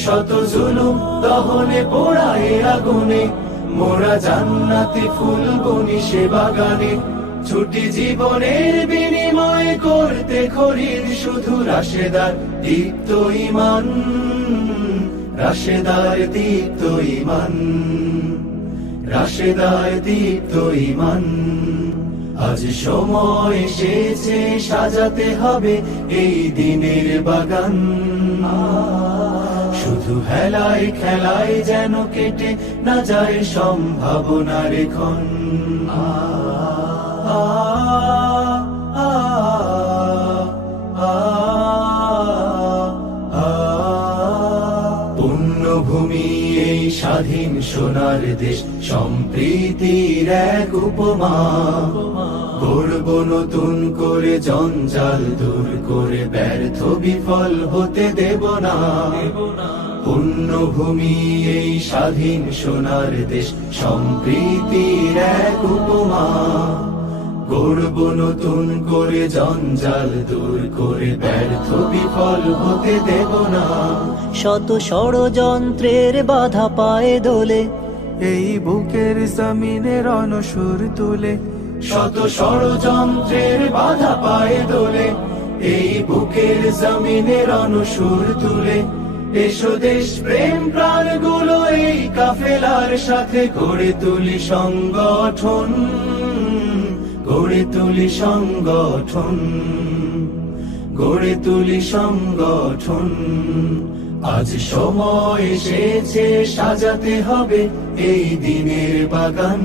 শত জুলুম দহনে পোড়ায় আগুনে মোরা জান্নাতে ফুল বনি সে বাগানে ছুটি জীবনের বিনিময় করতে খরির শুধু রাশেদার দীপ্ত ইমান রাশেদার দীপ্ত ইমান রাশেদার দীপ্ত ইমান আজ সময় এসেছে সাজাতে হবে এই দিনের বাগান অবহেলায় খেলাই যেন কেটে না যায় সম্ভাবনা এখন পুণ্যভূমি এই স্বাধীন সোনার দেশ সম্প্রীতির এক উপমা করব নতুন করে জঞ্জাল দূর করে ব্যর্থ বিফল হতে দেব না পুণ্যভূমি এই স্বাধীন সোনার দেশ সম্প্রীতির এক উপমা গড়ব নতুন করে জঞ্জাল দূর করে ব্যর্থ বিফল হতে দেব না শত ষড়যন্ত্রের বাধা পায়ে দোলে এই বুকের জমিনের অনসুর তুলে শত ষড়যন্ত্রের বাধা পায়ে দোলে এই বুকের জমিনের অনসুর তুলে এসো দেশ প্রেম প্রাণ গুলো এই কাফেলার সাথে গড়ে তুলি সংগঠন গড়ে তুলি সংগঠন গড়ে তুলি সংগঠন আজ সময় এসেছে সাজাতে হবে এই দিনের বাগান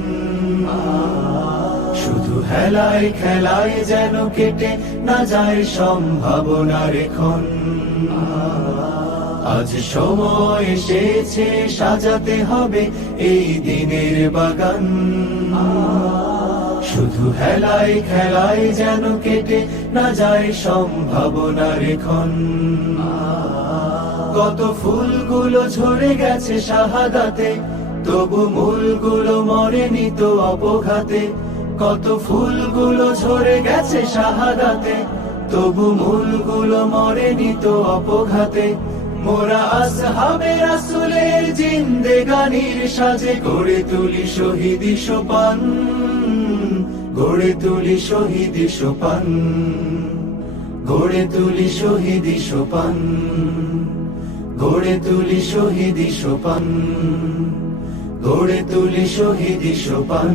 শুধু হেলায় খেলায় যেন কেটে না যায় সম্ভাবনার এখন আজ সময় এসেছে সাজাতে হবে এই দিনের বাগান শুধু হেলাই খেলাই যেন কেটে না যায় সম্ভাবনার ক্ষণ কত ফুলগুলো ঝরে গেছে শাহাদাতে তবু মূলগুলো মরেনি তো অপঘাতে কত ফুলগুলো ঝরে গেছে শাহাদাতে তবু মূলগুলো মরেনি তো অপঘাতে মোরা আসহাবে রাসুলের জিন্দেগানির সাজে গড়ে তুলি শহীদি সোপান গড়ে তুলি শহীদি সোপান গড়ে তুলি শহীদি সোপান গড়ে তুলি শহীদি সোপান গড়ে তুলি শহীদি সোপান